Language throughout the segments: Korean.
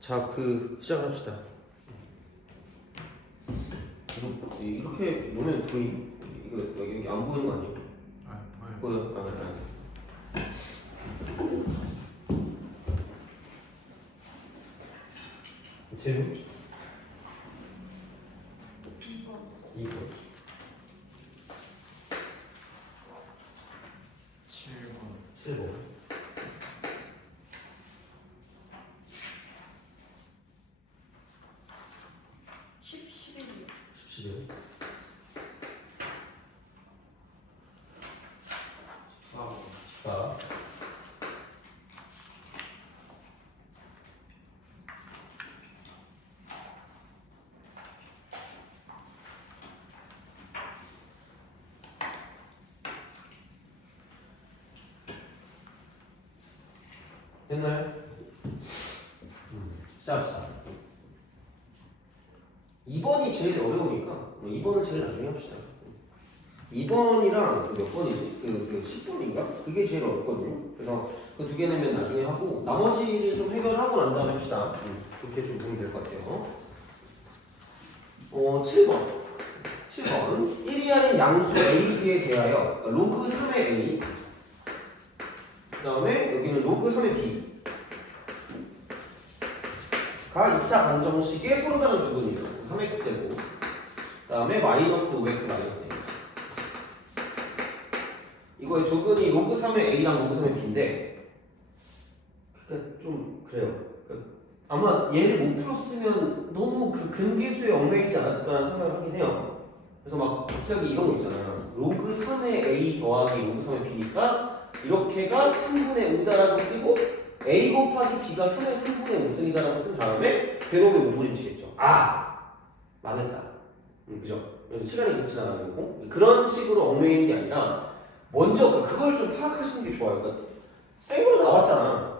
자, 시작합시다. 이렇게 놓으면 이거 여기 안 보이는 거 아니에요? 아, 보여? 알았어. 질문? 2번. 7번. 11. 14. 됐나요? 시작합시다. 2번이 제일 어려우니까 2번을 제일 나중에 합시다. 2번이랑 몇 번이지? 10번인가? 그게 제일 어렵거든요. 그래서 그 두 개는 맨 나중에 하고 나머지를 좀 해결하고 난 다음에 합시다. 그렇게 좀 보면 될 것 같아요. 7번. 7번. 1이 하는 양수 A, B에 대하여 로그 3의 A 그 다음에 여기는 로그 3의 B 가 2차 방정식의 서로 다른 두근이에요. 3x제곱 그 다음에 마이너스 5x 마이너스 1 이거의 두근이 로그 3의 a랑 로그 3의 b인데 그러니까 좀 그래요. 그러니까 아마 얘를 못 풀었으면 너무 그 근계수에 얽매이지 않았을까라는 생각을 하긴 해요. 그래서 막 갑자기 이런 거 있잖아요. 로그 3의 a 더하기 로그 3의 b니까 이렇게가 3분의 5다라고 쓰고 a 곱하기 b가 3의 3분의 5승이다라고 쓴 다음에 괴로움의 모림치겠죠. 아! 망했다. 그죠? 그래서 시간이 끝이 나가는 거고 그런 식으로 얽매이는 게 아니라 먼저 그걸 좀 파악하시는 게 좋아요. 그러니까 생으로 나왔잖아.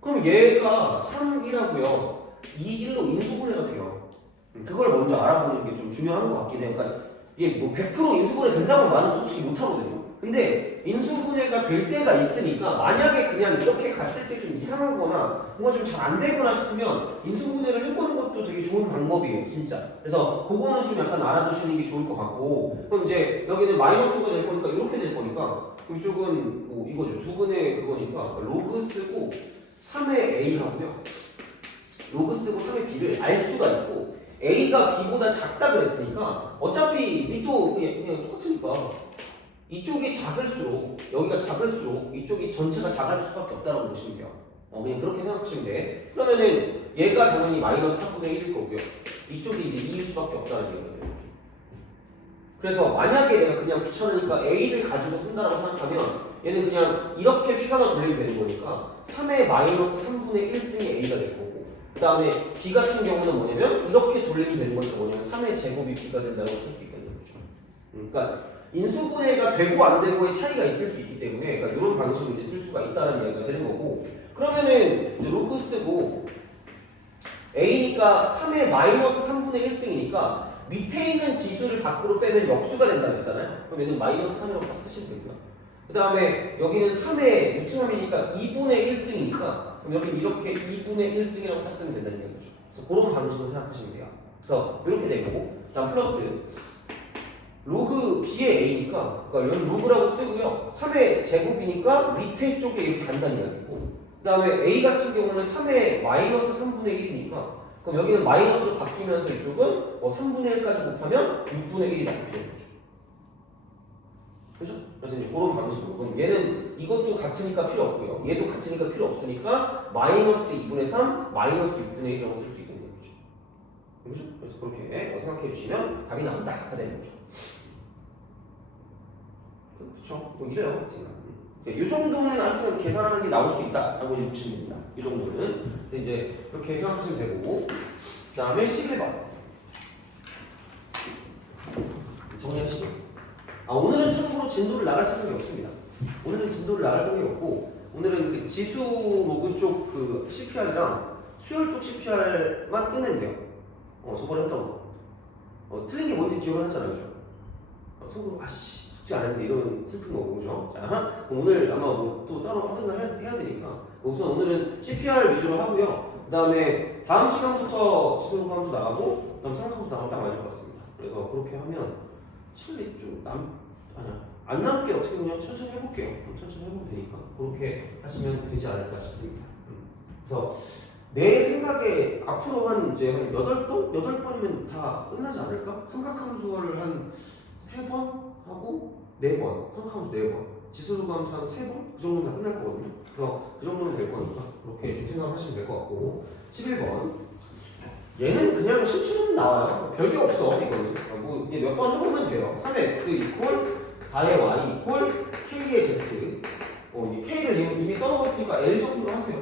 그럼 얘가 3이라고요. 2, 1로 인수분해가 돼요. 그걸 먼저 알아보는 게 좀 중요한 것 같긴 해요. 그러니까 이게 뭐 100% 인수분해 된다고 말은 솔직히 못하거든요. 근데 인수분해가 될 때가 있으니까 만약에 그냥 이렇게 갔을 때 좀 이상한 거나 뭔가 좀 잘 안 되거나 싶으면 인수분해를 해보는 것도 되게 좋은 방법이에요, 진짜. 그래서 그거는 좀 약간 알아두시는 게 좋을 것 같고 그럼 이제 여기는 마이너스가 될 거니까 이렇게 될 거니까 이쪽은 뭐 이거죠. 두근의 그거니까 로그 쓰고 3의 A 하고요. 로그 쓰고 3의 B를 알 수가 있고 A가 B보다 작다 그랬으니까 어차피 B도 그냥 똑같으니까 이쪽이 작을수록 여기가 작을수록 이쪽이 전체가 작아질 수밖에 없다고 보시면 돼요. 그냥 그렇게 생각하시면 돼. 그러면은 얘가 당연히 마이너스 3분의 1일 거고요. 이쪽이 이제 2일 수밖에 없다는 얘기가 되는 거죠. 그래서 만약에 내가 그냥 귀찮으니까 A를 가지고 쓴다고 생각하면 얘는 그냥 이렇게 휘감아 돌리면 되는 거니까 3의 마이너스 3분의 1승이 A가 될 거고 그 다음에 B 같은 경우는 뭐냐면 이렇게 돌리면 되는 거니까 뭐냐면 3의 제곱이 B가 된다고 쓸 수 있겠는 거죠. 그러니까 인수분해가 되고 안 되고의 차이가 있을 수 있기 때문에 그러니까 이런 방식으로 이제 쓸 수가 있다는 얘기가 되는 거고 그러면은 이제 로그 쓰고 A니까 3의 마이너스 3분의 1승이니까 밑에 있는 지수를 밖으로 빼면 역수가 된다고 했잖아요. 그럼 얘는 마이너스 3이라고 딱 쓰시면 되고요. 그 다음에 여기는 3의 루트 3이니까 2분의 1승이니까 그럼 여기는 이렇게 2분의 1승이라고 딱 쓰면 된다는 얘기죠. 그래서 그런 방식으로 생각하시면 돼요. 그래서 이렇게 된 거고 다음 플러스 로그 b의 a니까 그러니까 여기 로그라고 쓰고요. 3의 제곱이니까 밑에 쪽에 이렇게 간다는 이야기고 그 다음에 a 같은 경우는 3의 마이너스 3분의 1이니까 그럼 여기는 마이너스로 바뀌면서 이쪽은 3분의 1까지 곱하면 6분의 1이 나오게 되는 거죠. 그죠? 그래서 이제 그런 방식으로 그럼 얘는 이것도 같으니까 필요 없고요. 얘도 같으니까 필요 없으니까 마이너스 2분의 3 마이너스 6분의 1이라고 쓸 수 있는 거죠. 그죠? 그래서 그렇게 생각해 주시면 답이 나온다 되는 거죠. 그쵸? 뭐 이래요. 이 정도는 하여튼 계산하는 게 나올 수 있다라고 이제 보시면 됩니다. 이 정도는. 근데 이제 이렇게 생각하시면 되고, 그 다음에 11번. 정리하시죠. 오늘은 참고로 진도를 나갈 생각이 없습니다. 오늘은 진도를 나갈 생각이 없고, 오늘은 그 지수 로그 쪽 그 CPR이랑 수열 쪽 CPR만 끝낸대요. 저번에 했던 거. 틀린 게 뭔지 기억을 하잖아요, 그죠? 속으로 숙제 안 했는데 이러면 슬픈 거고, 그죠? 자, 오늘 아마 뭐 또 따로 하든가 해야 되니까 우선 오늘은 CPR 위주로 하고요. 그 다음에 다음 시간부터 지수 로그 함수 나가고, 그 다음 삼각함수 나가면 딱 맞을 것 같습니다. 그래서 그렇게 하면 시간이 좀 안 남게 어떻게 그냥 천천히 해볼게요. 천천히 해보면 되니까 그렇게 하시면 되지 않을까 싶습니다. 그래서 내 생각에 앞으로 한 이제 한 8번? 8번이면 다 끝나지 않을까? 삼각함수를 한 3번 하고 4번, 삼각함수 4번, 지수로감수 한 3번? 그 정도면 다 끝날 거거든요. 그래서 그 정도면 될 거니까 그렇게 좀 생각하시면 될 것 같고, 11번 얘는 그냥 실수는 나와요. 별게 없어 이거는. 뭐 이제 몇 번 해보면 돼요. 3의 x 이퀄 4의 y 이퀄 k의 z. 이제 k를 이미 써놓았으니까 L 정도로 하세요.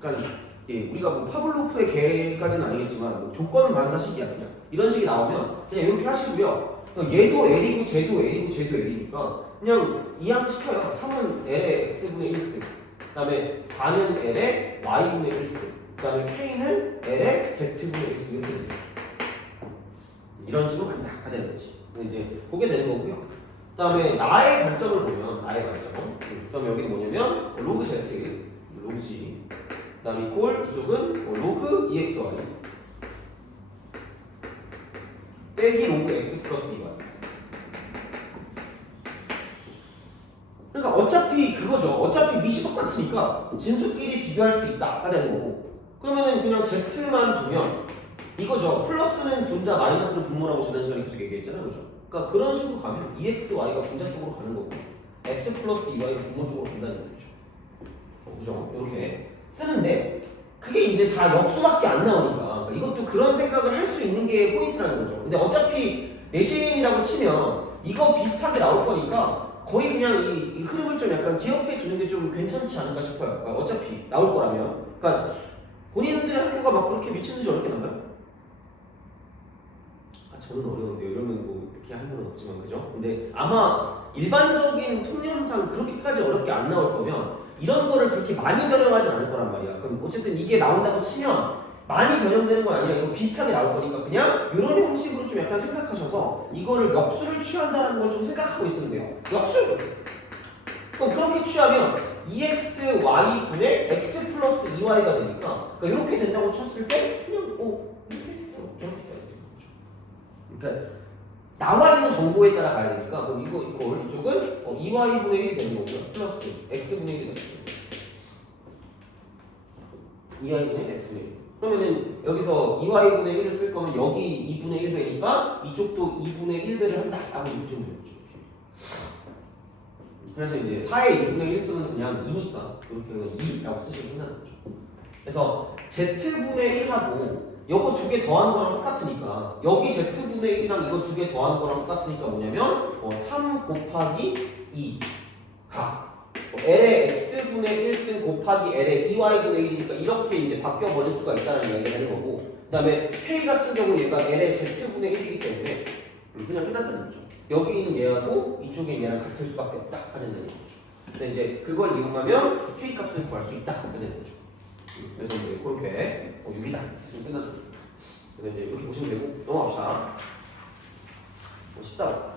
그러니까 우리가 뭐 파블로프의 개까지는 아니겠지만 뭐 조건 반사식이야 그냥. 이런 식이 나오면 그냥 이렇게 하시고요. 얘도 L이고 쟤도 L이고 쟤도 L이니까 그냥 이항시켜요. 3은 L의 x분의 1승, 그 다음에 4는 L의 y분의 1승, 그 다음에 K는 L의 Z분의 X 이렇게 되죠. 이런 식으로 간다 되는 거지. 이제 그게 되는 거고요. 그 다음에 나의 관점을 보면 나의 관점. 그 다음에 여기는 뭐냐면 로그 Z, 로그 G. 그 다음에 이꼴 이쪽은 로그 EXY 빼기 로그 X 플러스 2Y. 그러니까 어차피 그거죠. 어차피 밑이 똑같으니까 진수끼리 비교할 수 있다 되는 거고. 그러면은 그냥 Z만 주면 이거죠. 플러스는 분자, 마이너스는 분모라고 지난 시간에 계속 얘기했잖아요, 그죠? 그러니까 그런 식으로 가면 EXY가 분자 쪽으로 가는 거고, X 플러스 2Y가 분모 쪽으로 간다는 거죠. 그죠? 이렇게 쓰는데 그게 이제 다 역수밖에 안 나오니까 이것도 그런 생각을 할 수 있는 게 포인트라는 거죠. 근데 어차피 내신이라고 치면 이거 비슷하게 나올 거니까 거의 그냥 이 흐름을 좀 약간 기억해 두는 게 좀 괜찮지 않을까 싶어요. 그러니까 어차피 나올 거라면. 그러니까 본인들의 학교가 막 그렇게 미친 듯이 어렵게 나와요? 저는 어려운데요. 이러면 뭐 어떻게 할 말은 없지만 그죠? 근데 아마 일반적인 통념상 그렇게까지 어렵게 안 나올 거면 이런 거를 그렇게 많이 변형하지 않을 거란 말이야. 그럼 어쨌든 이게 나온다고 치면 많이 변형되는 건 아니야. 이거 비슷하게 나올 거니까 그냥 이런 형식으로 좀 약간 생각하셔서 이거를 역수를 취한다는 걸 좀 생각하고 있으면 돼요. 역수! 그럼 그렇게 취하면 2x, y분의 x 플러스 2y가 되니까 그러니까 이렇게 된다고 쳤을 때 그냥 그러니까 나와 있는 정보에 따라 가야 되니까 그럼 이쪽은 2y분의 1이 되는 거고요. 플러스 x분의 1이 되는 거고요. 2y분의 x분의 1. 그러면은 여기서 2y분의 1을 쓸 거면 여기 2분의 1배니까 이쪽도 2분의 1배를 한다 라고 보시면 되죠. 그래서 이제 4의 2분의 1 쓰면 그냥 2니까 이렇게 2라고 쓰시면 된다는 거죠. 그래서 z분의 1하고 요거 두 개 더한 거랑 똑같으니까 여기 z분의 1이랑 이거 두 개 더한 거랑 똑같으니까 뭐냐면 3 곱하기 2가 L의 x분의 1승 곱하기 L의 2y분의 1이니까 이렇게 이제 바뀌어버릴 수가 있다는 이야기를 하는 거고, 그 다음에 K 같은 경우 얘가 L의 z분의 1이기 때문에 그냥 끝났다는 거죠. 여기 있는 얘하고 이쪽에 얘랑 같을 수밖에 없다 하는 얘기죠. 그래서 이제 그걸 이용하면 K 값을 구할 수 있다 하는 거죠. 그래서 이제 그렇게 6이다. 지금 끝났죠. 그래서 이제 이렇게 보시면 되고 넘어갑시다. 14번.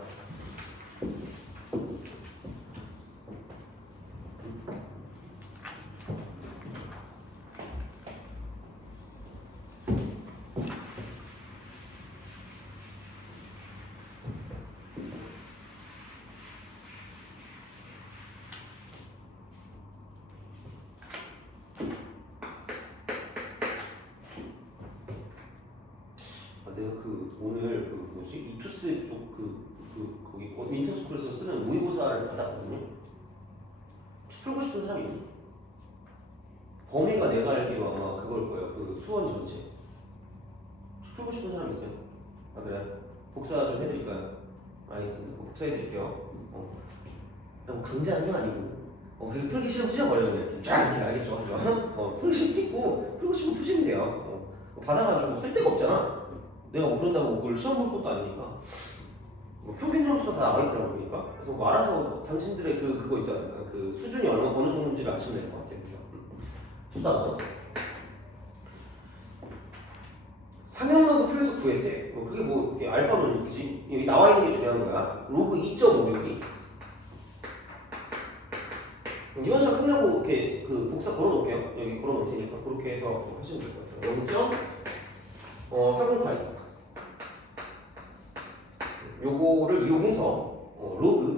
내가 오늘 이투스 쪽 거기 인터스쿨에서 쓰는 모의고사를 받았거든요. 혹시 풀고 싶은 사람이 있니? 범위가 내가 알기로 아마 그걸 거예요. 그 수원 전체. 혹시 풀고 싶은 사람 있어요? 아 그래? 복사 좀 해드릴까요? 알겠습니다. 복사해드릴게요. 강제하는 건 아니고 그 풀기 시험 찢어버려요. 이렇게 쫙 이렇게 알겠죠? 풀기 시험 찍고 풀고 싶으면 푸시면 돼요. 받아가지고 쓸 데가 없잖아. 내가 뭐 그런다고 그걸 시험 볼 것도 아니니까. 평균 점수가 다 나와 있더라고 보니까. 그래서 뭐 알아서 당신들의 그거 있잖아요. 그 수준이 어느 정도인지를 아시면 될 것 같아요. 그죠? 좋다. 상형로그 표에서 구했대. 그게 뭐 알파는 그지? 여기 나와 있는 게 중요한 거야. 로그 2.5 여기. 이번 시간 끝나고 이렇게 그 복사 걸어놓을게요. 여기 걸어놓을 테니까 그렇게 해서 하시면 될 것 같아요. 0.408 요거를 이용해서 로그.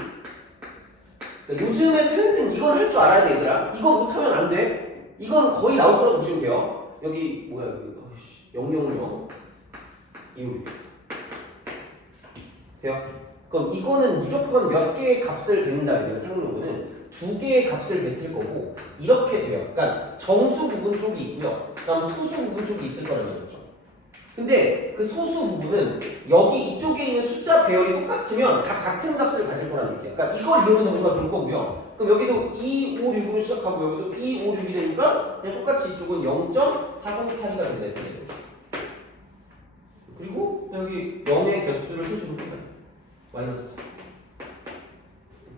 그러니까 요즘에 트렌드는 이걸 할 줄 알아야 돼 얘들아. 이거 못하면 안 돼. 이건 거의 나올 거라고 보시면 돼요. 여기 뭐야 여기 000 이유 돼요? 그럼 이거는 무조건 몇 개의 값을 뱉는다 이러면 상용로그는 두 개의 값을 뱉을 거고 이렇게 돼요. 그러니까 정수 부분 쪽이 있고요. 그다음 소수 부분 쪽이 있을 거라는 거죠. 근데 그 소수 부분은 여기 이쪽에 있는 숫자 배열이 똑같으면 다 같은 값을 가질 거라는 얘기야. 그러니까 이걸 이용해서 뭔가 볼 거고요. 그럼 여기도 2, 5, 6으로 시작하고 여기도 2, 5, 6이 되니까 그냥 똑같이 이쪽은 0.408가 된다 이렇게 되는 거죠. 그리고 여기 0의 개수를 해주면 돼요. 마이너스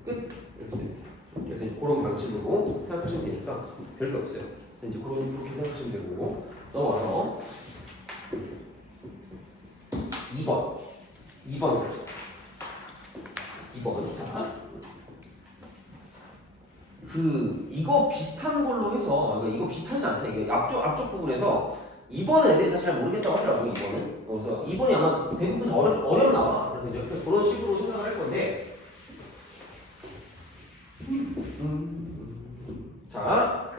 끝. 이렇게 됩니다. 그래서 이제 그런 방식으로 생각하시면 되니까 별게 없어요. 이제 그렇게 생각하시면 되고 넘어가서 2번 자, 이거 비슷한 걸로 해서 이거 비슷하지 않다. 이게 앞쪽 부분에서 2번은 애들이 다 잘 모르겠다고 하더라고. 2번은 그래서 2번이 아마 대부분 다 어렵나 봐. 그래서 이제 그런 식으로 생각을 할 건데 자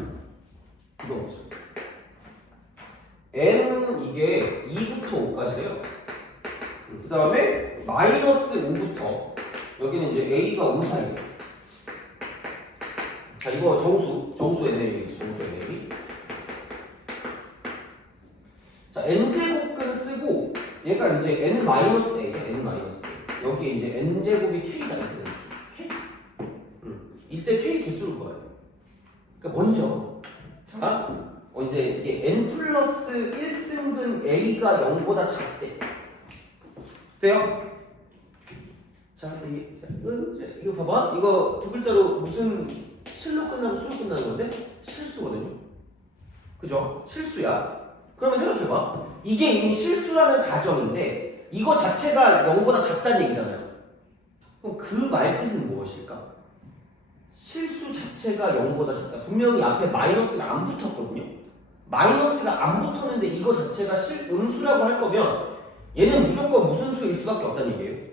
이거 보죠. n 이게 2부터 5까지래요. 그 다음에 마이너스 5부터 여기는 이제 a가 5 사이에요. 자 이거 정수 n이 자 n제곱근 쓰고 얘가 이제 n 마이너스 a야. n 마이너스 a. 여기에 이제 n제곱이 k다 이렇게 되는 거죠. k. 이때 k 개수를 구해요. 그러니까 먼저 자 이제 이게 n 플러스 1승근 a가 0보다 작대. 돼요? 자, 이거 봐봐. 이거 두 글자로 무슨 실로 끝나고 수로 끝나는 건데 실수거든요. 그죠? 실수야. 그러면 생각해봐. 이게 이미 실수라는 가정인데 이거 자체가 0보다 작다는 얘기잖아요. 그럼 그 말뜻은 무엇일까? 실수 자체가 0보다 작다. 분명히 앞에 마이너스가 안 붙었거든요. 마이너스가 안 붙었는데 이거 자체가 음수라고 할 거면 얘는 무조건 무슨 수일 수밖에 없다는 얘기예요.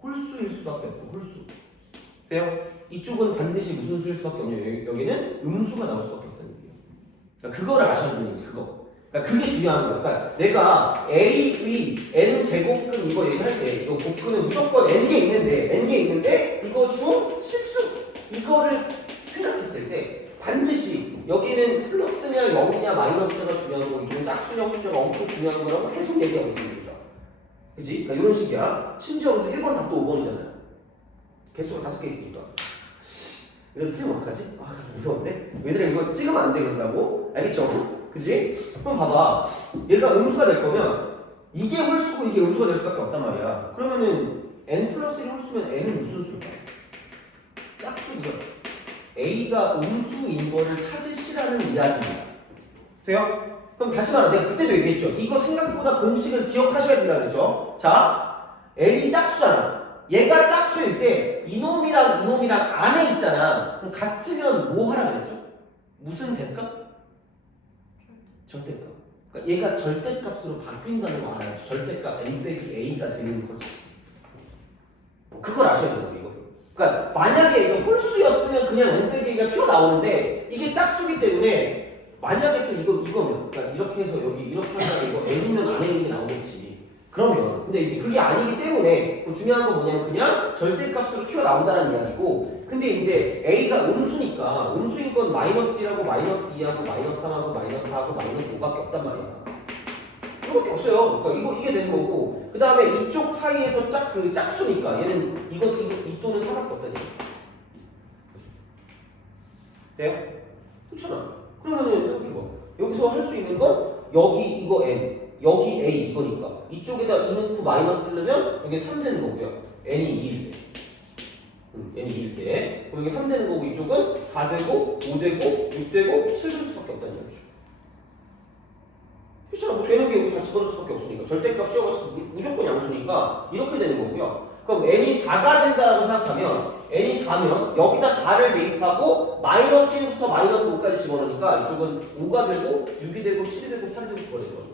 홀수일 수밖에 없고 홀수. 돼요? 이쪽은 반드시 무슨 수일 수밖에 없냐. 여기는 음수가 나올 수밖에 없다는 얘기예요. 그러니까 그거를 아셔야 되는 거예요. 그거. 그러니까 그게 중요한 거예요. 그러니까 내가 A의 n 제곱근 이거 얘기할 때 이거 곱근은 무조건 n개 있는데 이거 중 실수 이거를 생각했을 때 반드시 여기는 플러스냐 0이냐 마이너스냐가 중요한 거고 이쪽은 짝수냐 홀수냐가 엄청 중요한 거라고 계속 얘기하고 있는 거죠. 그치? 그러니까 이런 식이야. 심지어 그래서 1번 답도 5번이잖아요. 개수가 5개 있으니까. 이래도 틀리면 어떡하지? 무서운데? 얘들아 이거 찍으면 안 돼 그런다고? 알겠죠? 그치? 그럼 봐봐. 얘가 음수가 될 거면 이게 홀수고 이게 음수가 될 수밖에 없단 말이야. 그러면은 n 플러스 1 홀수면 n은 무슨 수일까? 짝수이죠. a가 음수인 거를 찾으시라는 이야기입니다. 돼요? 그럼 다시 말해. 내가 그때도 얘기했죠. 이거 생각보다 공식을 기억하셔야 된다 그랬죠? 자, n이 짝수잖아. 얘가 짝수일 때 이놈이랑 안에 있잖아. 그럼 같으면 뭐 하라 그랬죠? 무슨 대값? 절대값. 그러니까 얘가 절대값으로 바뀐다는 거 알아요. 절대값 n 빼기 a가 되는 거지. 그걸 아셔야 돼요, 이거. 그러니까 만약에 이거 홀수였으면 그냥 n 빼기 a가 튀어나오는데 이게 짝수기 때문에 만약에 또 이거면 그러니까 이렇게 해서 여기 이렇게 하면 이거 n이면 안에 있는 게 나오겠지. 그러면 근데 이제 그게 아니기 때문에 중요한 건 뭐냐면 그냥 절대값으로 튀어나온다는 이야기고 근데 이제 a가 음수니까 음수인 건 마이너스 1하고 마이너스 2하고 마이너스 3하고 마이너스 4하고 마이너스 5밖에 없단 말이야. 이거밖에 없어요. 그러니까 이게 되는 거고 그 다음에 이쪽 사이에서 짝수니까 얘는 이 또는 4밖에 없다는 얘기죠. 돼요? 그렇잖아. 그러면은 생각해봐. 여기서 할 수 있는 건 여기 이거 n, 여기 a 이거니까 이쪽에다 2 넣고 마이너스 넣으면 여기 3 되는 거고요. n이 2일 때. n이 2일 때. 그럼 여기 3 되는 거고 이쪽은 4 되고 5 되고 6 되고 7 될 수밖에 없다는 얘기죠. 그렇잖아. 뭐 되는 게 여기 다 집어넣을 수밖에 없으니까. 절대값 씌워가서 무조건 양수니까 이렇게 되는 거고요. 그럼 n이 4가 된다고 생각하면 n이 4면 여기다 4를 대입하고 마이너스 1부터 마이너스 5까지 집어넣으니까 이쪽은 5가 되고 6이 되고 7이 되고 8이 되고 9가 되죠.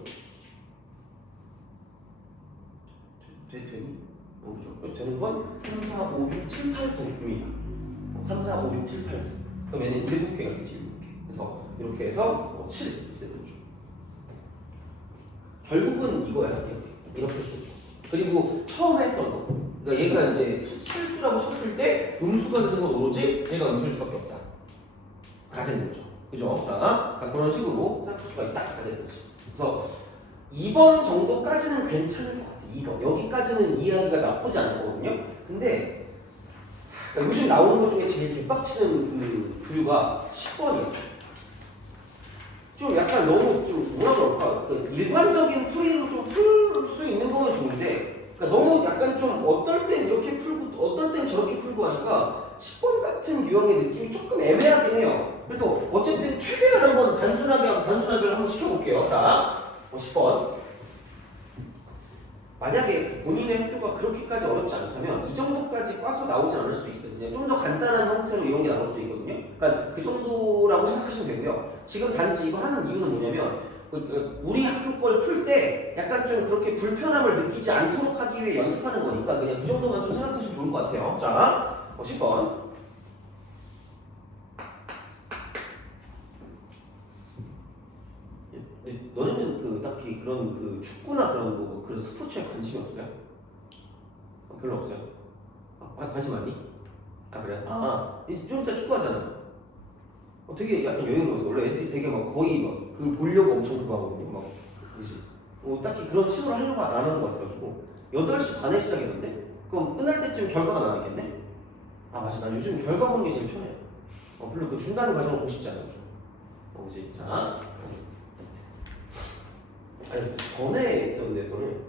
되니? 그렇죠. 되는 건 3, 4, 5, 6, 7, 8, 9입니다. 3, 4, 5, 6, 7, 8, 9. 그럼 얘는 7개가 되지. 그래서 이렇게 해서 7 이렇게 되는 거죠. 결국은 이거야. 이렇게 쓰죠. 그리고 처음에 했던 거. 그러니까 얘가 이제 실수라고 쳤을 때 음수가 되는 건 오로지 얘가 음수일 수밖에 없다. 가 되는 거죠. 그죠? 자, 그런 식으로 생각할 수가 있다. 가 되는 거지. 그래서 2번 정도까지는 괜찮을 것 같아. 2번. 여기까지는 이해하기가 나쁘지 않을 거거든요. 근데 요즘 나오는 것 중에 제일 개빡치는 그 부류가 10번이에요. 좀 약간 너무 좀 뭐라 그럴까? 일반적인 풀이로 좀 풀 수 있는 거면 좋은데 그러니까 너무 약간 좀 어떨 땐 이렇게 풀고 어떨 땐 저렇게 풀고 하니까 10번 같은 유형의 느낌이 조금 애매하긴 해요. 그래서 어쨌든 최대한 한번 단순하게 한번 시켜볼게요. 자, 10번. 만약에 본인의 학교가 그렇게까지 어렵지 않다면 이 정도까지 꽈서 나오지 않을 수도 있어요. 좀 더 간단한 형태로 이런 게 나올 수도 있거든요. 그러니까 그 정도라고 생각하시면 되고요. 지금 단지 이거 하는 이유는 뭐냐면 우리 학교 걸 풀 때 약간 좀 그렇게 불편함을 느끼지 않도록 하기 위해 연습하는 거니까 그냥 그 정도만 좀 생각하시면 좋을 것 같아요. 자, 10번. 너네는 그 딱히 그런 그 축구나 그런 거 그런 스포츠에 관심이 없어요? 별로 없어요? 관심 많니? 그래? 좀 이따 축구 하잖아. 되게 약간 여유로워서 원래 애들이 되게 막 거의 막 그걸 보려고 엄청 그거 하거든요. 막 그지? 딱히 그런 취미를 하려고 안 하는 것 같아가지고 8시 반에 시작했는데 그럼 끝날 때쯤 결과가 나와있겠네? 맞아. 난 요즘 결과 보는 게 제일 편해. 별로 그 중간 과정을 보고 싶지 않아요. 그지? 자. 아니, 전에 있던 데서는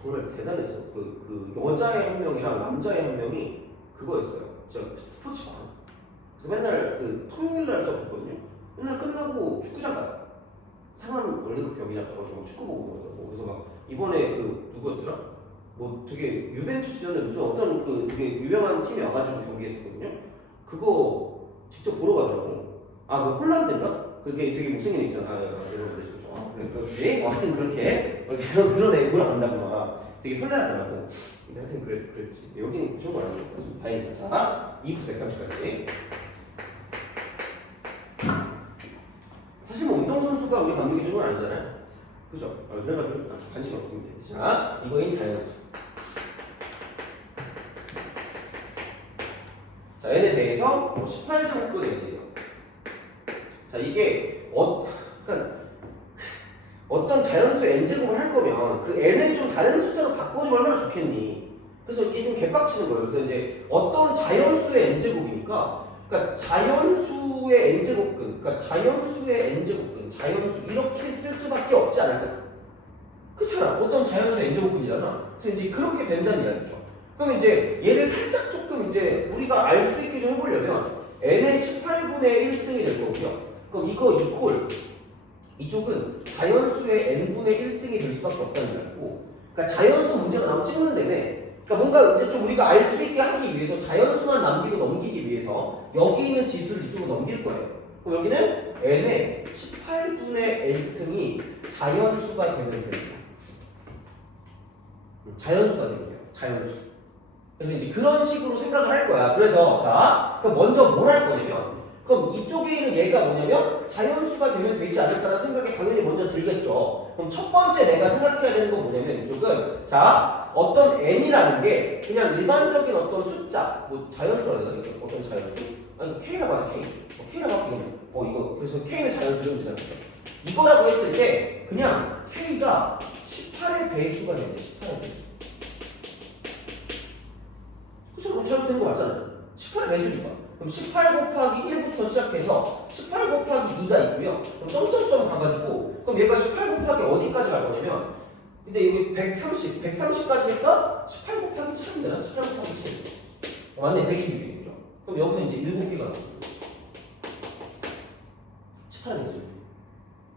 정말 대단했어. 그 여자애 한 명이랑 남자애 한 명이 그거였어요. 진짜 스포츠관. 그래서 맨날 그 토요일 날 수업했거든요. 맨날 끝나고 축구장 가요. 상암 월드컵 경기장 가가지고 축구 보고 그러더라고. 그래서 막 이번에 그 누구였더라? 뭐 되게 유벤투스였는데 무슨 어떤 그 되게 유명한 팀이 와가지고 경기했었거든요. 그거 직접 보러 가더라고. 그 홀란드인가? 그게 되게 못생긴 애 있잖아. 이런 거 있었죠. 그렇지. 하여튼 그렇게 그런 애 보러 간다고 막 되게 설레하더라고. 근데 하여튼 그랬지. 여기는 그런 걸 안 하니까 다행이다. 자, 2부터 130까지. 사실 뭐 운동선수가 우리 감독이 준 건 아니잖아요. 그죠? 그래가지고 딱 관심이 없습니다. 자, 이거인 자연수. 자, n에 대해서 18제곱도 내야 돼요. 자, 이게 그러니까 어떤 자연수의 n제곱을 할 거면 그 n을 좀 다른 숫자로 바꿔주면 얼마나 좋겠니? 그래서 이게 좀 개빡치는 거예요. 그래서 이제 어떤 자연수의 n제곱이니까 그러니까 자연수의 n제곱근, 그러니까 자연수의 n제곱근, 자연수 이렇게 쓸 수밖에 없지 않을까? 그렇잖아. 어떤 자연수의 n제곱근이잖아. 그래서 이제 그렇게 된다는 이야기죠. 그럼 이제 얘를 살짝 조금 이제 우리가 알 수 있게 좀 해보려면 n의 18분의 1승이 될 거고요. 그럼 이거 이퀄 이쪽은 자연수의 n분의 1승이 될 수밖에 없다는 이야기고, 그러니까 자연수 문제가 나오면 찍는 데에 그러니까 뭔가 이제 좀 우리가 알 수 있게 하기 위해서 자연수만 남기고 넘기기 위해서 여기 있는 지수를 이쪽으로 넘길 거예요. 그럼 여기는 n의 18분의 n승이 자연수가 되면 됩니다. 자연수가 되면 돼요. 자연수. 그래서 이제 그런 식으로 생각을 할 거야. 그래서 자, 그럼 먼저 뭘 할 거냐면 그럼 이쪽에 있는 얘가 뭐냐면 자연수가 되면 되지 않을까라는 생각이 당연히 먼저 들겠죠. 그럼 첫 번째 내가 생각해야 되는 건 뭐냐면 이쪽은 자 어떤 n이라는 게 그냥 일반적인 어떤 숫자 뭐 자연수라 해야 되나? 어떤 자연수? 아니 k라고 하자 k. k라고 할게 그냥. 이거 그래서 k는 자연수면 되잖아. 이거라고 했을 때 그냥 k가 18의 배수가 되는 18의 배수. 그쵸? 그럼 자연수 되는 거 맞잖아요. 18의 배수니까. 그럼 18 곱하기 1부터 시작해서 18 곱하기 2가 있고요. 그럼 점점점 가가지고 그럼 얘가 18 곱하기 어디까지 갈 거냐면 근데 여기 130까지니까 18 곱하기 7이 되나? 18 곱하기 7 맞네 126이죠. 그럼 여기서 이제 7개가 나와요. 18이 있어요.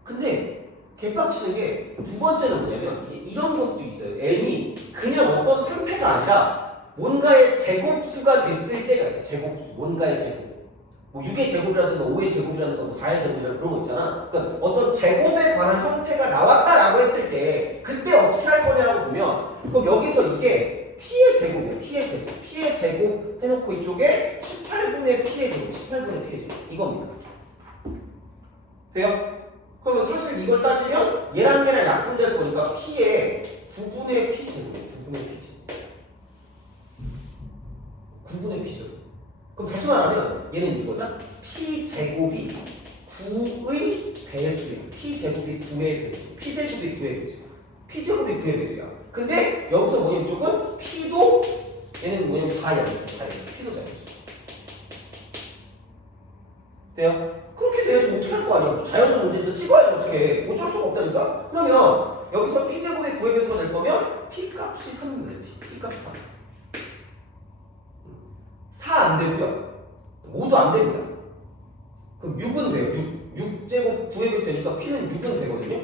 근데 개빡치는 게 두 번째는 뭐냐면 이런 것도 있어요. n이 그냥 어떤 상태가 아니라 뭔가의 제곱수가 됐을 때가 있어요. 제곱수, 뭔가의 제곱. 뭐 6의 제곱이라든가 5의 제곱이라든가 뭐 4의 제곱이라든가 그런 거 있잖아. 그러니까 어떤 제곱에 관한 형태가 나왔다라고 했을 때 그때 어떻게 할 거냐라고 보면 그럼 여기서 이게 p의 제곱이에요. p의 제곱 해놓고 이쪽에 18분의 p의 제곱, 18분의 p의 제곱 이겁니다. 돼요? 그러면 사실 이걸 따지면 얘랑 얘랑 약분될 거니까 p의 9분의 p 제곱이에요. 9분의 p 제곱. 9분의 p 제곱. 그럼 다시 말하면 얘는 이거다. p 제곱이 9의 배수예요. p 제곱이 9의 배수. p 제곱이 9의 배수. p 제곱이 9의 배수야. 근데 여기서 뭐냐면 이쪽은 p도 얘는 뭐냐면 자연수. p도 자연수. 돼요? 그렇게 돼야지 어떻게 할 거 아니야. 자연수 문제도 찍어야지 어떻게 해. 어쩔 수가 없다니까. 그러면 여기서 p 제곱의 9의 배수가 될 거면 p 값이 3이 돼. p 값이 3. 4 안 되고요. 5도 안 됩니다. 그럼 6은 돼요. 6제곱 9의 배수 되니까 p는 6은 되거든요.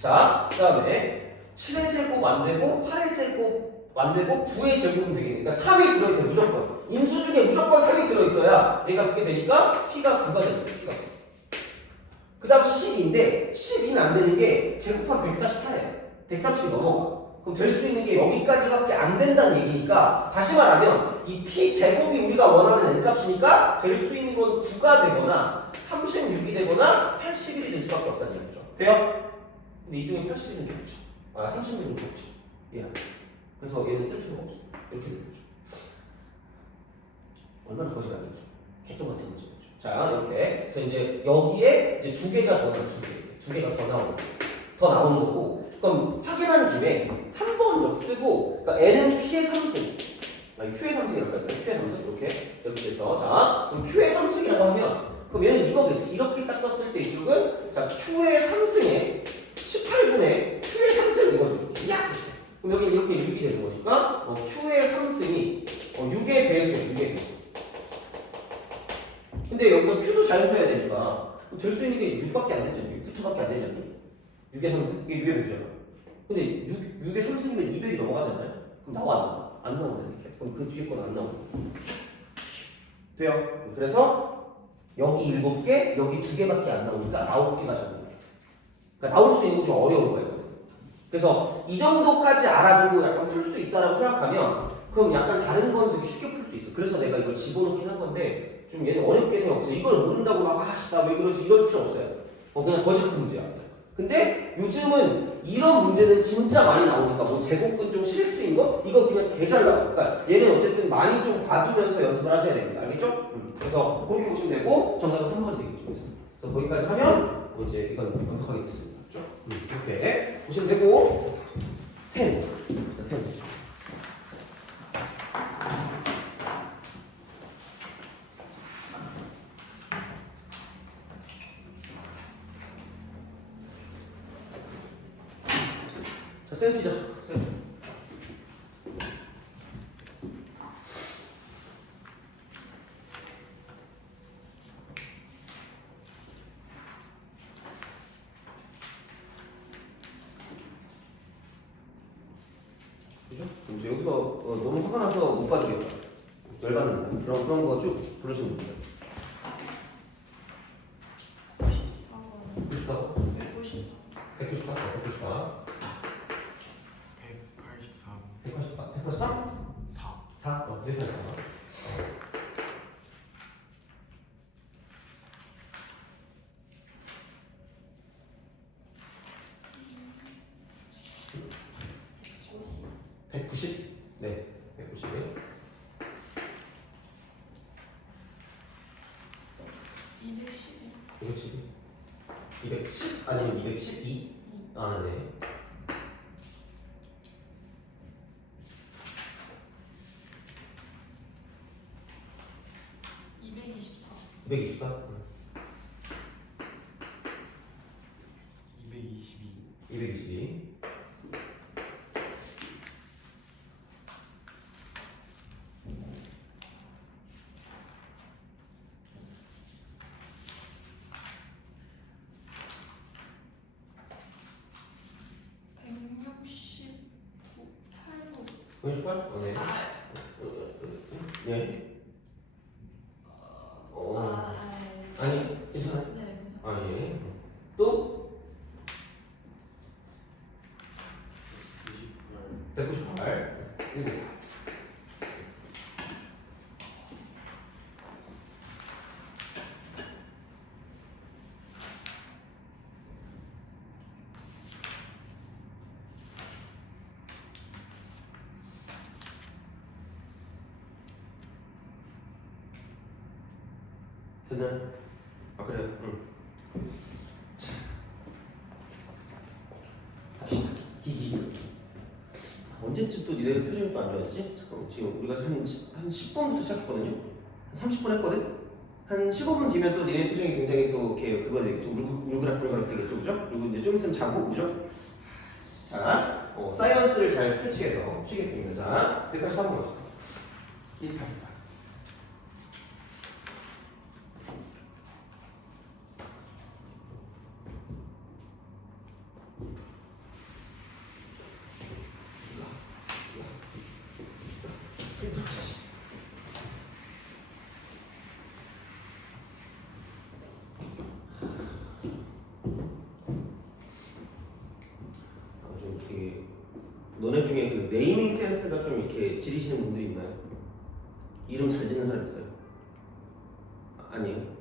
자, 그 다음에 7의 제곱 안 되고 8의 제곱 안 되고 9의 제곱은 되겠니까 3이 들어있어요. 무조건. 인수 중에 무조건 3이 들어있어야 얘가 그게 되니까 p가 9가 됩니다. p가 9. 그 다음 12인데 12는 안 되는 게 제곱하면 144예요. 130이 넘어가. 그럼 될 수 있는 게 여기까지밖에 안 된다는 얘기니까 다시 말하면 이 p 제곱이 우리가 원하는 n 값이니까 될 수 있는 건 9가 되거나 36이 되거나 81이 될 수밖에 없다는 얘기죠. 돼요? 근데 이 중에 81은 없죠. 36은 없죠. 예. 그래서 얘는 쓸 필요가 없어. 이렇게 되는 거죠. 얼마나 거지가 아니죠. 개똥 같은 문제죠. 자, 이렇게. 그래서 이제 여기에 이제 두 개가 더 나오는 두 개가 더 나오는 거고. 그럼 확인하는 김에 3번 이렇게 쓰고, 그러니까 n은 p의 3승, q의 3승이라고 할까요? q의 3승 이렇게 이렇게 해서 자, 그럼 q의 3승이라고 하면 그럼 얘는 이거겠지. 이렇게 딱 썼을 때 이쪽은 자 q의 3승에 18분의 q의 3승 이거죠. 야! 그럼 여기 이렇게 6이 되는 거니까 q의 3승이 6의 배수예요. 6의 배수. 근데 여기서 q도 자연수여야 되니까 될 수 있는 게 6밖에 안 되잖아. 6부터밖에 안 되지 않니? 6의 3승? 이게 6의 배수잖아. 근데 6의 3승이면 200이 넘어가잖아요. 그럼 나와 안 나와? 안 나오네. 이렇게. 그럼 그 뒤에 건 안 나오네. 돼요? 그래서 여기 7개, 여기 2개밖에 안 나오니까 9개가 잡는 거예요. 그러니까 나올 수 있는 게 좀 어려운 거예요. 그래서 이 정도까지 알아두고 약간 풀 수 있다라고 생각하면 그럼 약간 다른 건 되게 쉽게 풀 수 있어. 그래서 내가 이걸 집어넣긴 한 건데 좀 얘는 어렵게는 없어. 이걸 모른다고 막 아씨 나 왜 그러지 이럴 필요 없어요. 그냥 거짓 같은 문제야. 근데 요즘은 이런 문제는 진짜 많이 나오니까 뭐 제곱근 좀 실수인 거 이거 그냥 개잘 나와. 그러니까 얘는 어쨌든 많이 좀 봐주면서 연습을 하셔야 됩니다. 알겠죠? 그래서 그렇게 보시면 되고 정답은 3번이 되겠죠. 그래서 거기까지 하면 이제 이건 완벽하게 됐습니다. 그렇죠? 이렇게 보시면 되고 셈. 자, 셈 피자. 셈. 그죠? 이제 여기서 너무 화가 나서 못 봐주겠다. 열받는 그런 거 쭉 부르시면 됩니다. 94번 94. 194 194. 194. 183 184. 183? 4 4. 네, 4. 조시 190? 네, 190. 212 210. 210 아니면 212? 아, 네. 220 924? 222. 222. 팔로. 98? 네. 네. 아니, 괜찮아요. 네, 아, 예. 또? 198. 그리고 됐나요? 아, 그래요? 응. 자, 갑시다. 기기. 언제쯤 또 니네 표정이 또 안 좋아지지? 잠깐만, 지금 우리가 한 10분부터 시작했거든요? 한 30분 했거든? 한 15분 뒤면 또 니네 표정이 굉장히 또 이렇게 그거 되겠죠? 울그락불그락 되겠죠? 그죠? 그리고 이제 좀 있으면 자고, 그죠? 자, 사이언스를 잘 캐치해서 쉬겠습니다. 자, 183번 갑시다. 184. 좀 되게 너네 중에 그 네이밍 센스가 좀 이렇게 지리시는 분들이 있나요? 이름 잘 짓는 사람 있어요? 아니에요?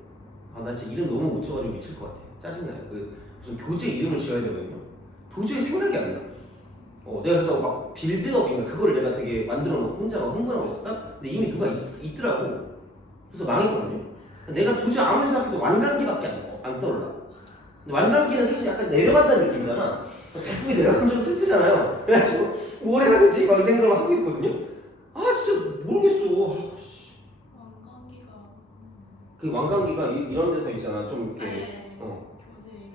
나 진짜 이름 너무 못 지어가지고 미칠 것 같아. 짜증나요. 그 무슨 교재 이름을 지어야 되거든요. 도저히 생각이 안 나. 내가 그래서 막 빌드업인가 그걸 내가 되게 만들어 놓고 혼자 막 흥분하고 있었다? 근데 이미 누가 있더라고. 그래서 망했거든요. 내가 도저히 아무리 생각해도 완강기밖에 안 떠올라. 근데 완강기는 사실 약간 내려간다는 느낌이잖아. 작품이 내려가면 좀 슬프잖아요. 그래가지고 뭘 해야 되지? 막 이 생각을 하고 있거든요. 아 진짜 모르겠어. 왕관기가. 그 완강기가 이런 데서 있잖아. 좀 이렇게 네. 어. 교재 이름이.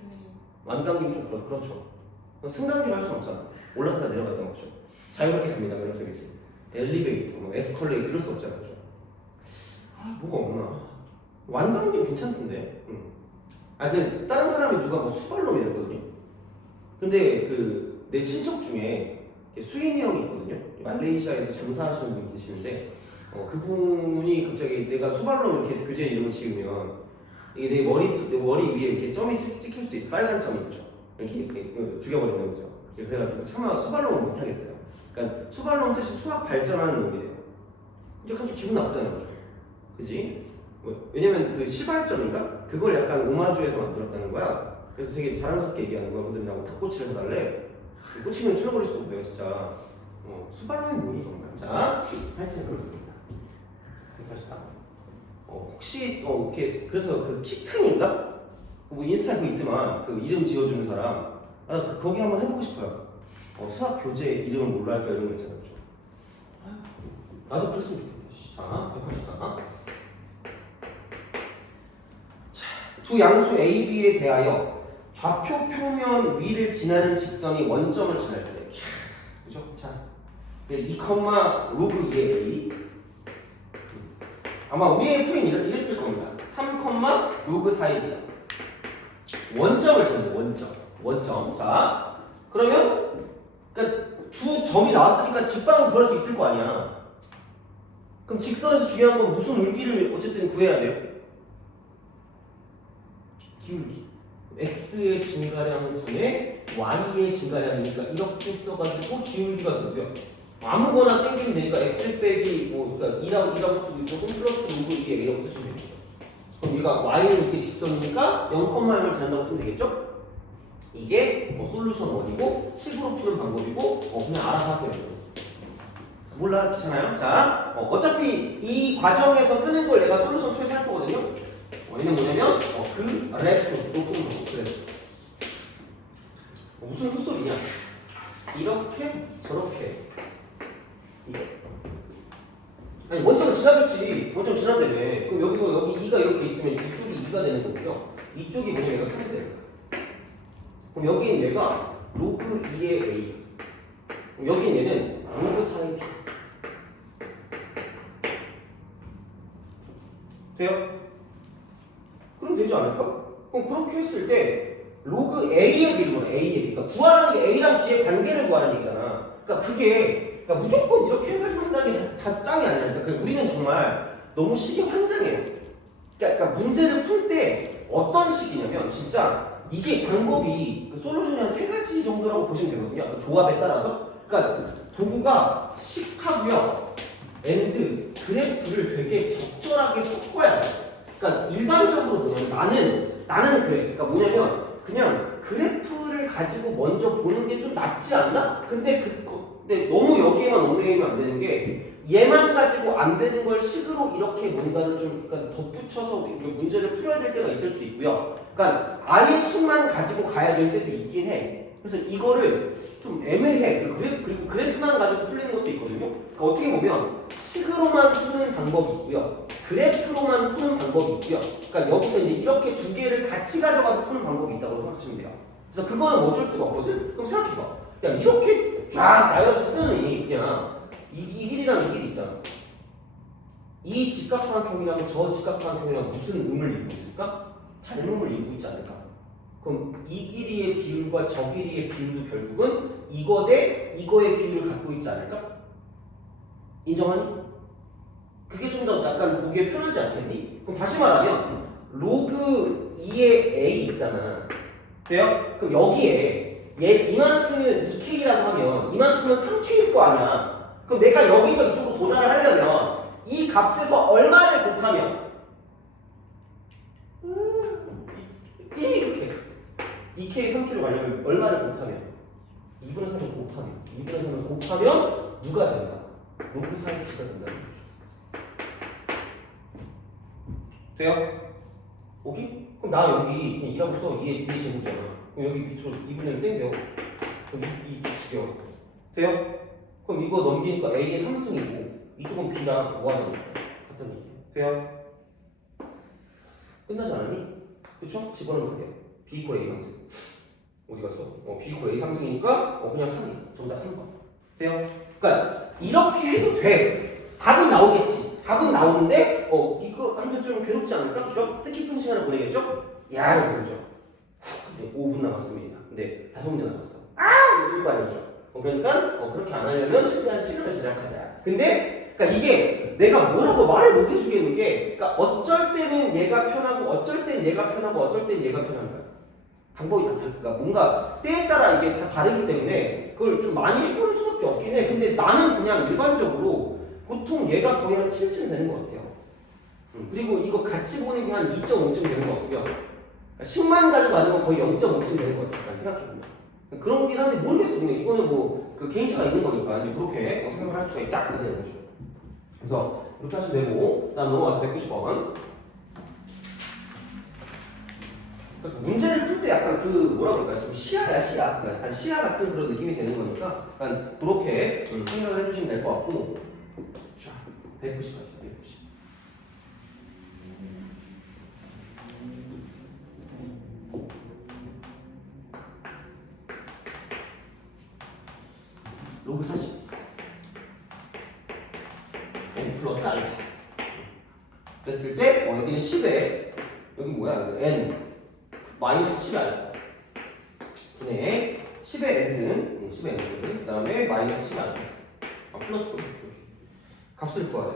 완강기는 좀 그렇죠. 승강기를 할 수 없잖아. 올라갔다 내려갔다 먹죠. 자유롭게 갑니다. 이런 속이지. 엘리베이터, 뭐 에스컬레이터 이럴 수 없잖아. 그죠? 뭐가 없나? 완강기는 괜찮던데. 그 다른 사람이 누가 뭐 수발놈이 됐거든요. 근데 그 내 친척 중에 수인이 형이 있거든요. 말레이시아에서 장사하시는 분이 계시는데 그분이 갑자기 내가 수발놈 이렇게 교재 이름을 지으면 이게 내 머리 위에 이렇게 점이 찍힐 수도 있어. 빨간 점이 있죠. 이렇게 죽여버리는 거죠. 그래가지고 차마 수발놈을 못 하겠어요. 그러니까 수발놈 뜻이 수학 발전하는 놈이래요. 약간 좀 기분 나쁘잖아요, 그죠? 그지? 왜냐면 그 시발점인가? 그걸 약간 오마주에서 만들었다는 거야. 그래서 되게 자랑스럽게 얘기하는 거야. 오늘은 나하고 닭꼬치를 해달래. 꼬치는 쳐버릴 수도 없고요, 진짜. 수발놈이 뭐니 정말. 자, 하여튼 그렇습니다. 184. 혹시 이렇게 그래서 그 키큰인가? 뭐 인스타에 그거 있더만 그 이름 지어주는 사람. 거기 한번 해보고 싶어요. 수학 교재 이름을 뭘로 할까 이런 거 있잖아요. 그렇죠? 나도 그랬으면 좋겠다. 자, 184. 두 양수 A, B에 대하여 좌표 평면 위를 지나는 직선이 원점을 지날 때, 그죠? 자, 2, 로그 2의 A. 아마 우리의 풀이는 이랬을 겁니다. 3, 로그 4의 B. 원점을 지는데 원점. 자, 그러면 그러니까 두 점이 나왔으니까 직방을 구할 수 있을 거 아니야. 그럼 직선에서 중요한 건 무슨 울기를 어쨌든 구해야 돼요. 기울기. x의 증가량 분의 y의 증가량이니까 이렇게 써가지고 기울기가 되고요. 아무거나 땡기면 되니까 x 빼기 그러니까 2라고 쓰고 있고 플러스 로그 2에 이라고 쓰시면 되겠죠. 그럼 얘가 y는 이렇게 직선이니까 0,0을 지난다고 쓰면 되겠죠? 이게 솔루션 원이고 식으로 푸는 방법이고 그냥 알아서 하세요. 몰라 귀찮아요? 자, 어차피 이 과정에서 쓰는 걸 내가 솔루션 초에서 할 거거든요. 이는 뭐냐면 그 레프트 높은 거 그래. 무슨 헛소리냐? 이렇게 저렇게 이거. 아니 원점을 지나겠지. 좀 지났다며. 그럼 여기서 여기 2가 이렇게 있으면 이쪽이 2가 되는 거고요. 이쪽이 뭐냐 얘가 3이 되는 거야. 그럼 여기는 얘가 로그 2의 A. 그럼 여기는 얘는 로그 4의 B. 돼요? 그럼 되지 않을까? 그럼 그렇게 했을 때 로그 A의 B를 구하라. A의 B. 그러니까 구하라는 게 A랑 B의 관계를 구하라는 얘기잖아. 그러니까 그게 그러니까 무조건 이렇게 해가지고 한다는 게 다 짱이 아니라니까. 그러니까 우리는 정말 너무 식이 환장해요. 그러니까 문제를 풀 때 어떤 식이냐면 진짜 이게 방법이 그 솔루션이 한 3가지 정도라고 보시면 되거든요. 그 조합에 따라서. 그러니까 도구가 식하고요. 엔드 그래프를 되게 적절하게 섞어야 돼. 그러니까 일반적으로 뭐냐면 나는 그래. 그러니까 뭐냐면 그냥 그래프를 가지고 먼저 보는 게 좀 낫지 않나? 근데 근데 너무 여기에만 얽매이면 안 되는 게 얘만 가지고 안 되는 걸 식으로 이렇게 뭔가를 좀 그러니까 덧붙여서 이렇게 문제를 풀어야 될 때가 있을 수 있고요. 그러니까 아예 식만 가지고 가야 될 때도 있긴 해. 그래서 이거를 좀 애매해. 그리고 그래프만 가지고 풀리는 것도 있거든요. 그러니까 어떻게 보면 식으로만 푸는 방법이 있고요. 그래프로만 푸는 방법이 있고요. 그러니까 여기서 이제 이렇게 두 개를 같이 가져가서 푸는 방법이 있다고 생각하시면 돼요. 그래서 그거는 어쩔 수가 없거든. 그럼 생각해봐. 그냥 이렇게 쫙 나열해서 쓰느니 그냥 이 길이랑 이 길이 있잖아. 이 직각삼각형이랑 저 직각삼각형이랑 무슨 음을 이루고 있을까? 닮음을 이루고 있지 않을까? 그럼 이 길이의 비율과 저 길이의 비율도 결국은 이거 대 이거의 비율을 갖고 있지 않을까? 인정하니? 그게 좀 더 약간 보기에 편하지 않겠니? 그럼 다시 말하면 로그 2의 A 있잖아. 돼요? 그럼 여기에 얘 이만큼은 2K라고 하면 이만큼은 3K일 거 아니야. 그럼 내가 여기서 이쪽으로 도달을 하려면 이 값에서 얼마를 곱하면 이렇게 2K 3K로 가려면 얼마를 곱하면 2분의 3을 곱하면 2분의 3을 곱하면 누가 된다? 로그 4의 P가 된다는 거죠. 돼요? 오케이? 그럼 나 여기 그냥 2라고 써. 2의 제곱이잖아. 그럼 여기 밑으로 2분의 1 땡겨. 그럼 2 죽여. 돼요? 그럼 이거 넘기니까 A의 3승이고 이쪽은 B랑 5가 되니까 같은 얘기. 돼요? 끝나지 않았니? 그쵸? 집어넣으면 돼요. B 이퀄 A 3승. 어디 갔어? B 이퀄 A 3승이니까 그냥 3이. 정답 3번. 돼요? 그러니까 이렇게 해도 돼. 답은 나오겠지. 답은 나오는데 이거 하면 좀 괴롭지 않을까? 그죠? 뜻깊은 시간을 보내겠죠? 야, 이거 되죠. 5분 남았습니다. 근데 5문제 남았어. 이럴 거 아니죠? 그러니까 그렇게 안 하려면 최대한 시간을 절약하자. 근데 그러니까 이게 내가 뭐라고 말을 못 해주겠는 게 그러니까 어쩔 때는 얘가 편하고 어쩔 때는 얘가 편하고 어쩔 때는 얘가 편한 거야. 방법이 다 다르니까 뭔가 때에 따라 이게 다 다르기 때문에 그걸 좀 많이 해볼 수밖에 없긴 해. 근데 나는 그냥 일반적으로 보통 얘가 거의 한 7쯤 되는 것 같아요. 그리고 이거 같이 보는 게 한 2.5쯤 되는 것 같고요. 그러니까 10만 가지고 맞으면 거의 0.5쯤 되는 것 같아요. 생각해보면. 그런 거긴 한데 모르겠어요. 근데 이거는 뭐 그 개인차가 있는 거니까 이제 그렇게 생각을 할 수가 있다. 이런 거죠. 그래서 이렇게 하시면 되고, 다음 넘어가서 190번. 그러니까 문제를 풀 때 약간 그 뭐라 그럴까요? 좀 시야야 시야. 그러니까 약간 시야 같은 그런 느낌이 되는 거니까 약간 그렇게 생각을 해주시면 될 것 같고. 자, 190 갑시다. 190. 로그 40 n 플러스 알파 그랬을 때 여기는 10에 여기 뭐야? n 마이너스 10의 알파 분의 10의 n승 10의 n승 그 다음에 마이너스 10의 알파 플러스 이렇게 값을 구하래.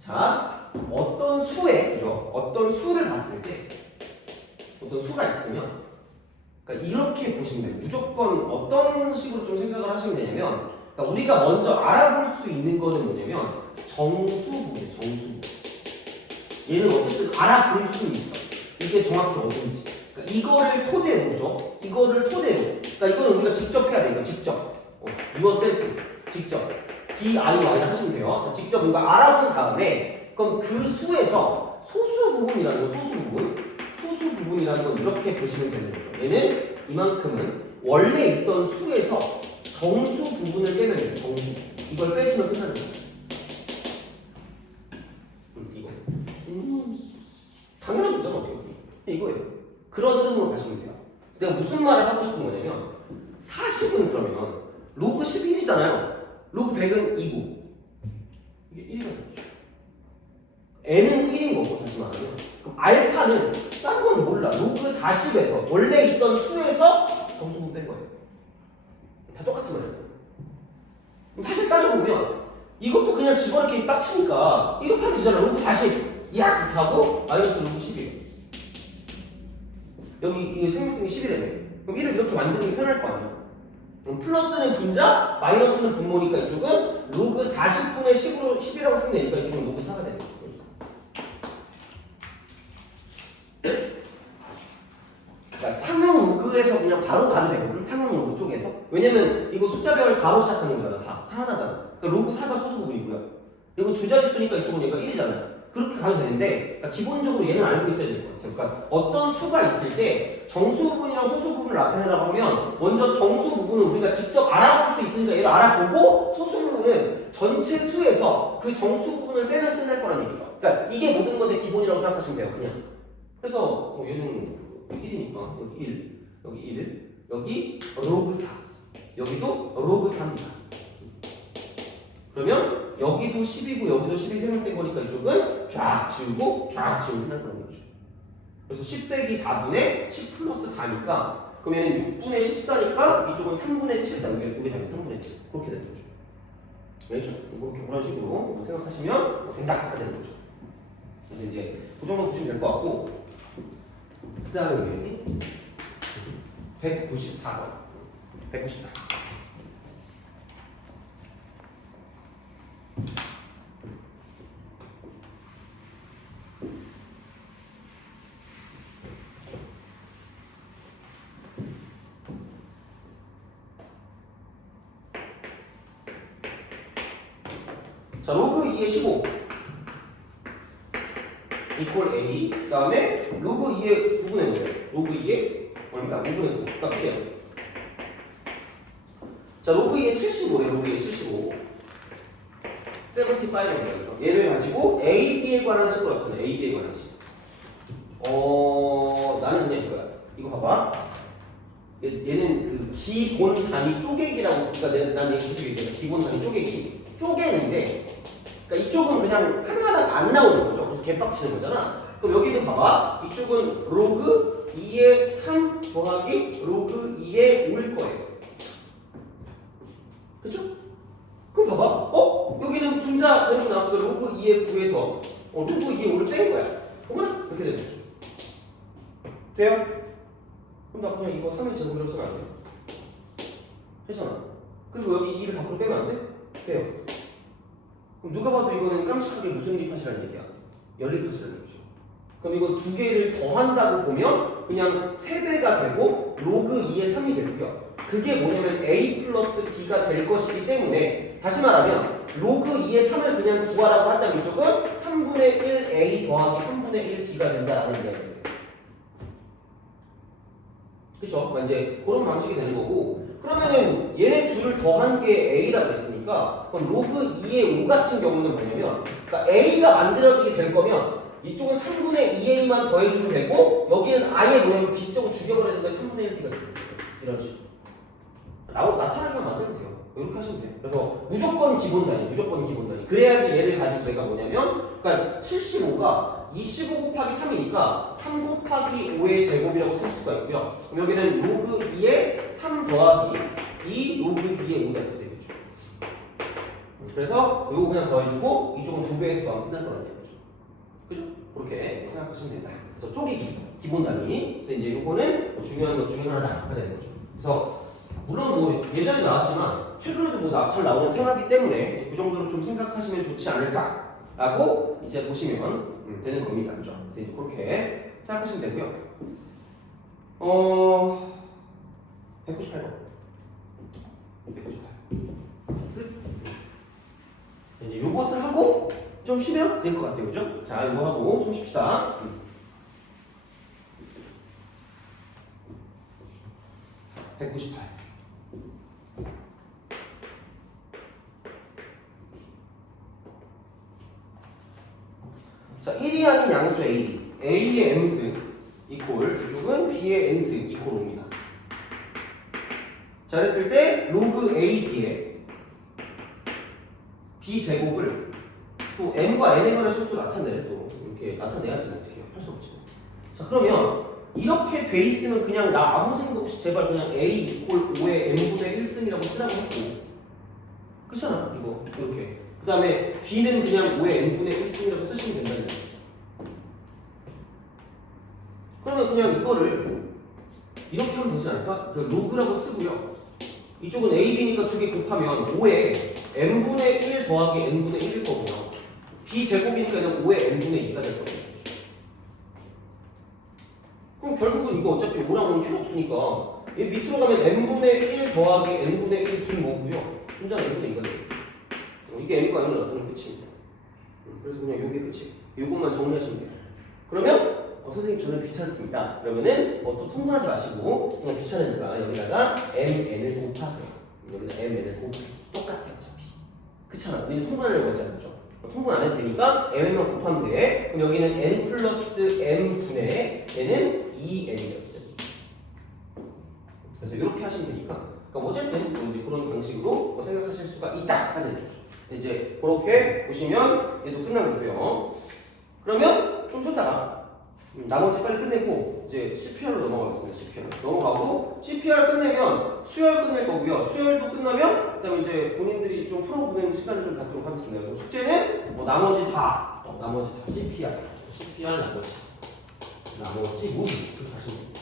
자, 어떤 수에 그죠? 어떤 수를 봤을 때 어떤 수가 있으면 그러니까 이렇게 보시면 돼요. 무조건 어떤 식으로 좀 생각을 하시면 되냐면 그러니까 우리가 먼저 알아볼 수 있는 거는 뭐냐면 정수부예요. 정수부. 얘는 어쨌든 알아볼 수는 있어. 이게 정확히 어딘지. 그러니까 이거를 토대로죠. 이거를 토대로. 그러니까 이거는 우리가 직접 해야 돼요. 직접. yourself. 직접. DIY를 하시면 돼요. 자, 직접 뭔가 알아본 다음에 그럼 그 수에서 소수 부분이라는 거, 소수 부분이라는 건 이렇게 보시면 되는 거죠. 얘는 이만큼은 원래 있던 수에서 정수 부분을 빼면 돼요. 정수. 이걸 빼시면 끝나는 거예요. 문제는 어떻게 보니? 이거예요. 그런 흐름으로 가시면 돼요. 내가 무슨 말을 하고 싶은 거냐면 40은 그러면 로그 11이잖아요. 로그 100은 2고 이게 1이가 되죠. n은 1인 거고 다시 말하면 그럼 알파는 다른 건 몰라. 로그 40에서 원래 있던 수에서 정수분 뺀 거예요. 다 똑같은 거예요. 사실 따져보면 이것도 그냥 집어넣기 빡치니까 이렇게 하면 되잖아. 로그 40 야! 이렇게 하고 마이너스 로그 11 여기 이 생명등이 11이네. 그럼 1을 이렇게 만드는 게 편할 거 아니야. 그럼 플러스는 분자, 마이너스는 분모니까 이쪽은 로그 40분의 10으로 10이라고 쓰면 되니까 이쪽은 로그 4가 되는 거죠. 그러니까 상형 로그에서 그냥 바로 가도 되거든. 상형 로그 쪽에서. 왜냐면 이거 숫자별을 4로 시작하는 거잖아. 4 하나잖아. 그러니까 로그 4가 소수 부분이고요. 이거 두 자릿수니까 이쪽은 얘가 1이잖아요. 그렇게 가도 되는데 그러니까 기본적으로 얘는 알고 있어야 될 것 같아요. 그러니까 어떤 수가 있을 때 정수 부분이랑 소수 부분을 나타내라고 하면 먼저 정수 부분은 우리가 직접 알아볼 수 있으니까 얘를 알아보고 소수 부분은 전체 수에서 그 정수 부분을 빼면 끝날 거라는 얘기죠. 그러니까 이게 모든 것의 기본이라고 생각하시면 돼요. 그냥. 그래서 얘는 1이니까 여기 1, 여기 1, 여기 로그 4, 여기도 로그 4입니다. 그러면 여기도 10이고 여기도 10이 생략된 거니까 이쪽은 쫙 지우고 쫙 지우면 끝날 거라는 거죠. 그래서 10 빼기 4분의 10 플러스 4니까 그럼 얘는 6분의 14니까 이쪽은 3분의 7, 여기 답이 3분의 7 그렇게 되는 거죠. 알겠죠? 이렇게 그런 식으로 생각하시면 된다 되는 거죠. 그래서 이제 그 정도 보시면 될 것 같고 그 다음에 194번 194 자, 로그 2의 15 이퀄 A 그 다음에 로그 2의 9분의 5 로그 2의 얼마입니까? 5분의 9 값이에요. 자, 로그 2의 75에 로그 2의 75 75라고 되죠. 얘를 가지고 A, B에 관한 식으로 나타내. A, B에 관한 식. 나는 그냥 이거야. 이거 봐봐. 얘는 그 기본 단위 쪼개기라고, 그러니까 나는 계속 얘기해. 기본 단위 쪼개기. 쪼개는데, 그러니까 이쪽은 그냥 하나하나 안 나오는 거죠. 그래서 개빡치는 거잖아. 그럼 여기서 봐봐. 이쪽은 로그 2의 3 더하기 로그 2의 5일 거예요. 그쵸? 그럼 봐봐. 여기는 분자 되는 거 나왔어. 로그 2의 9에서 로그 2의 5를 뺀 거야. 그러면 이렇게 되는 거죠. 돼요? 그럼 나 그냥 이거 3의 제곱이라고 쓰면 안 돼? 되잖아. 그리고 여기 2를 밖으로 빼면 안 돼? 돼요. 그럼 누가 봐도 이거는 깜찍하게 무슨 립팟이라는 얘기야? 연립팟이라는 얘기죠. 그럼 이거 두 개를 더한다고 보면 그냥 3배가 되고 로그 2의 3이 되고요. 그게 뭐냐면 A 플러스 B가 될 것이기 때문에 다시 말하면 로그 2의 3을 그냥 구하라고 한다면 이쪽은 3분의 1 A 더하기 3분의 1 B가 된다라는 이야기예요. 그쵸? 그러니까 이제 그런 방식이 되는 거고 그러면은 얘네 둘을 더한 게 A라고 했으니까 그럼 로그 2의 5 같은 경우는 뭐냐면 그러니까 A가 만들어지게 될 거면 이쪽은 3분의 2A만 더해주면 되고 여기는 아예 뭐냐면 B쪽을 죽여버려야 되는데 3분의 1B가 되는 거죠. 이런 식으로 나타나기만 만들면 돼요. 이렇게 하시면 돼요. 그래서 무조건 기본 단위, 무조건 기본 단위. 그래야지 얘를 가지고 내가 뭐냐면 그러니까 75가 25 곱하기 3이니까 3 곱하기 5의 제곱이라고 쓸 수가 있고요. 그럼 여기는 로그 2의 3 더하기 2 로그 2의 5가 이렇게 되겠죠. 그래서 이거 그냥 더해주고 이쪽은 2배에서 더하면 끝날 거라는 얘기죠. 그죠? 그렇게 생각하시면 된다. 그래서 쪼개기, 기본 단위. 그래서 이제 이거는 중요한 것 중에 하나가 되는 거죠. 그래서 물론 뭐 예전에 나왔지만 최근에도 뭐 잘 나오는 테마이기 때문에 그 정도로 좀 생각하시면 좋지 않을까라고 이제 보시면 되는 겁니다. 그죠? 그래서 이제 그렇게 생각하시면 되고요. 198번. 198. 이제 요것을 하고 좀 쉬면 될 것 같아요. 그죠? 자, 이거 하고 좀 쉽시다. 198. 자, 1이 아닌 양수 A. A의 m승 이꼴 이쪽은 B의 n승 이꼴 5입니다. 자, 그랬을 때 로그 AB의 B제곱을 또 n과 n에 관한 식도 나타내. 또 이렇게 나타내야지 어떻게 해요? 할 수 없지. 자, 그러면 이렇게 돼 있으면 그냥 나 아무 생각 없이 제발 그냥 A 이꼴 5의 n분의 1승이라고 쓰라고 했고, 그렇잖아 이거 이렇게. 그 다음에 B는 그냥 5의 n분의 1승이라고 쓰시면 된다는 거죠. 그러면 그냥 이거를 이렇게 하면 되지 않을까? 그 로그라고 쓰고요. 이쪽은 A, B니까 두 개 곱하면 5의 n분의 1 더하기 n분의 1일 거고요. B 제곱이니까 얘는 5의 n분의 2가 될 거예요. 그럼 결국은 이거 어차피 5랑 5는 필요 없으니까 얘 밑으로 가면 n분의 1 더하기 n분의 1 긴 거고요. 혼자 n분의 2가 되겠죠. 이게 n과 n을 나타내는 끝입니다. 그래서 그냥 요게 끝이. 요것만 정리하시면 돼요. 그러면 선생님 저는 귀찮습니다. 그러면은 또 통분하지 마시고 그냥 귀찮으니까 여기다가 mn을 곱하세요. 여기다 mn을 곱해. 똑같아요 어차피. 그렇잖아. 우리는 통분하려고 했잖아요. 그죠? 통분 안 해도 되니까 m만 곱하면 돼. 그럼 여기는 n 플러스 m분의 n은 2n이거든요. 그래서 이렇게 하시면 되니까. 그러니까 어쨌든 뭐 이제 그런 방식으로 생각하실 수가 있다 하는 거죠. 이제 그렇게 보시면 얘도 끝난 거고요. 그러면 좀 쉬었다가 나머지 빨리 끝내고 이제 CPR로 넘어가겠습니다. CPR 넘어가고 CPR 끝내면 수열 끝낼 거고요. 수열도 끝나면 그다음에 이제 본인들이 좀 풀어보는 시간을 좀 갖도록 하겠습니다. 그래서 숙제는 나머지 다 CPR 나머지 모두 그렇게 하시면 됩니다.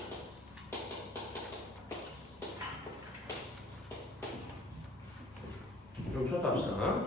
좀 쉬었다 합시다.